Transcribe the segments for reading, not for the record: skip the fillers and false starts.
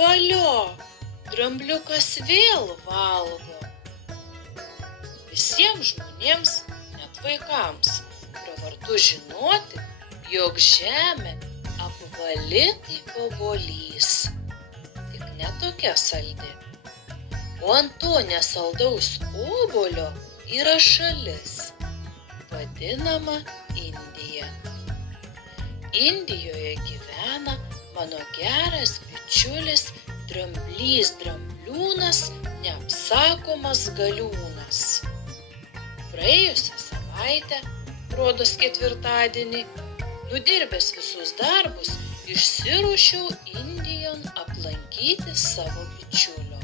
Valio, drambliukas vėl valgo. Visiems žmonėms, net vaikams, pravartu žinoti, jog žemė apvali kaip obuolys, tik ne tokia saldi. O ant to nesaldaus obuolio yra šalis, vadinama Indija. Indijoje gyvena mano geras bičiulis dramblys drambliūnas, neapsakomas galiūnas. Praėjusią savaitę, rodos ketvirtadienį, nudirbęs visus darbus, išsiruošiau Indijon aplankyti savo bičiulio.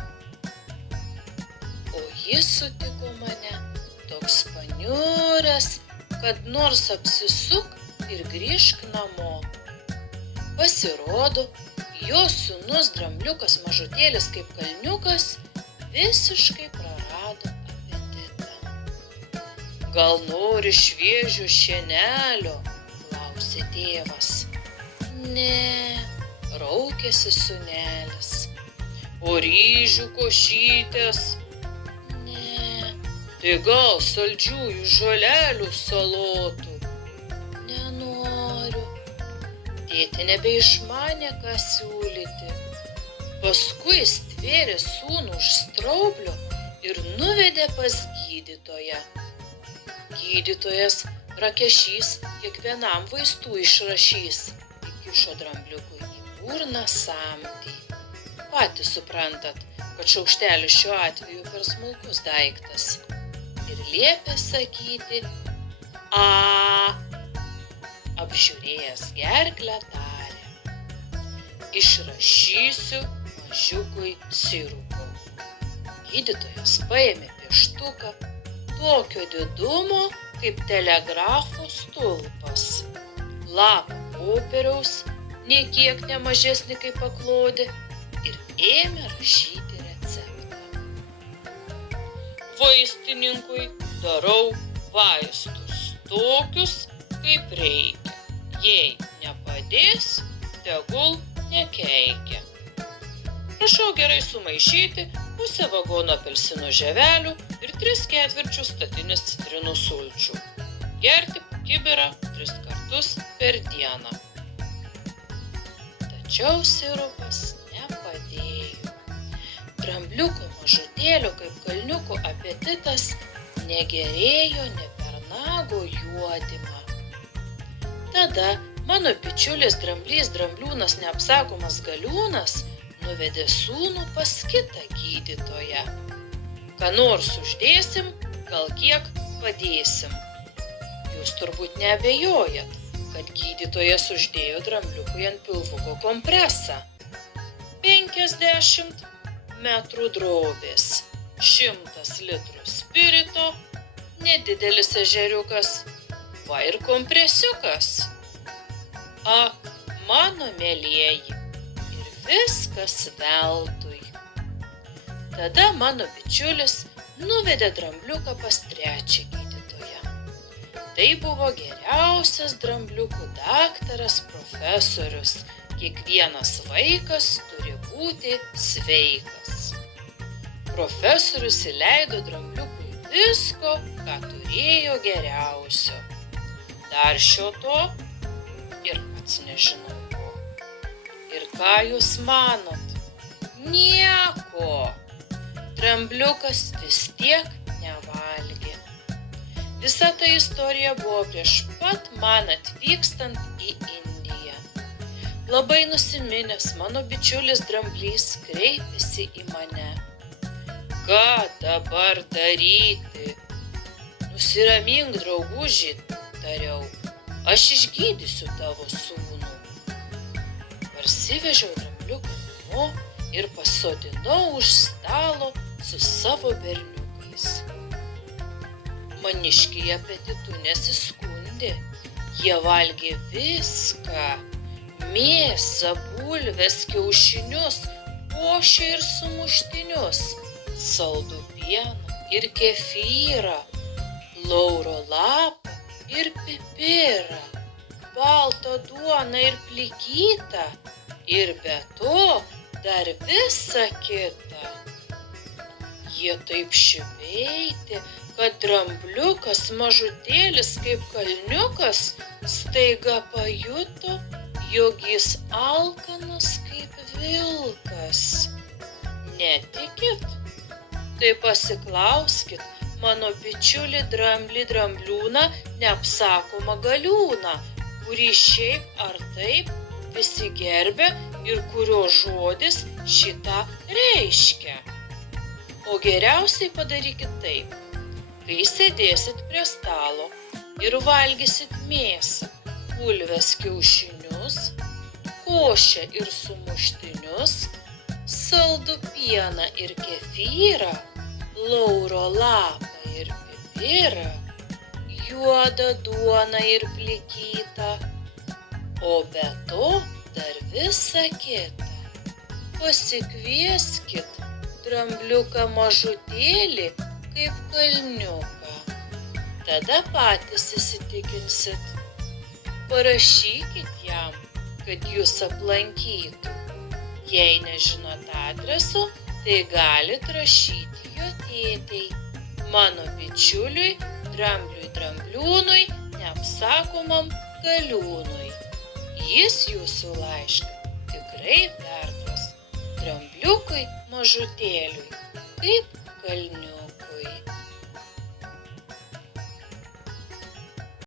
O jis sutiko mane toks paniuręs, kad nors apsisuk ir grįžk namo. Pasirodo, jo sūnus drambliukas mažutėlis kaip kalniukas visiškai prarado apetitą. Gal nori šviežio šienelio? Klausė tėvas. Ne, raukėsi sūnelis. O ryžių košytės? Ne. Tai gal saldžiųjų žolelių salotų? Nenoriu. Tėtė nebeišmanė, ką siūlyti. Paskui stvėrė sūnų už straublio ir nuvedė pas gydytoją. Gydytojas Rakešys kiekvienam vaistų išrašys, įkišo drambliukui į burną samtį. Patys suprantat, kad šaukštelis šiuo atveju per smulkus daiktas. Ir liepė sakyti a. Apžiūrėjęs gerklę tarė. Išrašysiu mažiukui sirupo. Gydytojas paėmė pieštuką tokio didumo kaip telegrafo stulpas. Lapą popieriaus, nė kiek ne mažesnį kaip paklodė, ir ėmė rašyti receptą. Vaistininkui darau vaistus tokius, kaip reikia. Jei nepadės, tegul nekeikia. Prašau gerai sumaišyti pusę vagono apelsino žievelių ir 3/4 statinės citrinų sulčių. Gerti po kibirą 3 kartus per dieną. Tačiau sirupas nepadėjo. Drambliuko mažutėlio kaip kalniuko apetitas negerėjo ne per nago juodimą. Tada mano bičiulis dramblys drambliūnas neapsakomas galiūnas nuvedė sūnų pas kitą gydytoją. Ką nors uždėsim, gal kiek padėsim. Jūs turbūt neabejojat, kad gydytojas uždėjo drambliukui ant pilvuko kompresą. 50 metrų drobės, 100 litrų spirito, nedidelis ežeriukas, va ir kompresiukas. Ak, mano mielieji, ir viskas veltui. Tada mano bičiulis nuvedė drambliuką pas trečią gydytoją. Tai buvo geriausias drambliukų daktaras profesorius. Kiekvienas vaikas turi būti sveikas. Profesorius įleido drambliukui visko, ką turėjo geriausio. Dar šio to ir pats nežinau ko. Ir ką jūs manot? Nieko. Drambliukas vis tiek nevalgė. Visa ta istorija buvo prieš pat man atvykstant į Indiją. Labai nusiminęs mano bičiulis dramblys kreipėsi į mane. Ką dabar daryti? Nusiramink, drauguži, tariau. Aš išgydysiu tavo sūnų. Parsivežiau drambliuką namo ir pasodinau už stalo su savo berniukais. Maniškiai apetitu nesiskundė. Jie valgė viską. Mėsą, bulves, kiaušinius, košę ir sumuštinius, saldų pieną ir kefyrą, lauro lapą ir pipirą, baltą duoną ir plikytą, ir be to dar visa kita. Jie taip šveitė, kad drambliukas mažutėlis kaip kalniukas staiga pajuto, jog jis alkanas kaip vilkas. Netikit? Tai pasiklauskit mano bičiulį dramblį drambliūną neapsakomą galiūną, kurį šiaip ar taip visi gerbia ir kurio žodis šitą reiškia. O geriausiai padarykit taip, kai sėdėsit prie stalo ir valgysit mėsą, bulves, kiaušinius, košę ir sumuštinius, saldų pieną ir kefyrą, lauro lapą ir pipirą, juodą duoną ir plikytą, o be to dar visa kita. Pasikvieskit drambliuką mažutėlį kaip kalniuką. Tada patys įsitikinsit. Parašykit jam, kad jūs aplankytų. Jei nežinot adreso, tai galit rašyti jo tėtei, mano bičiuliui drambliui drambliūnui neapsakomam galiūnui. Jis jūsų laišką tikrai perduos drambliukui mažutėliui kaip kalniukui.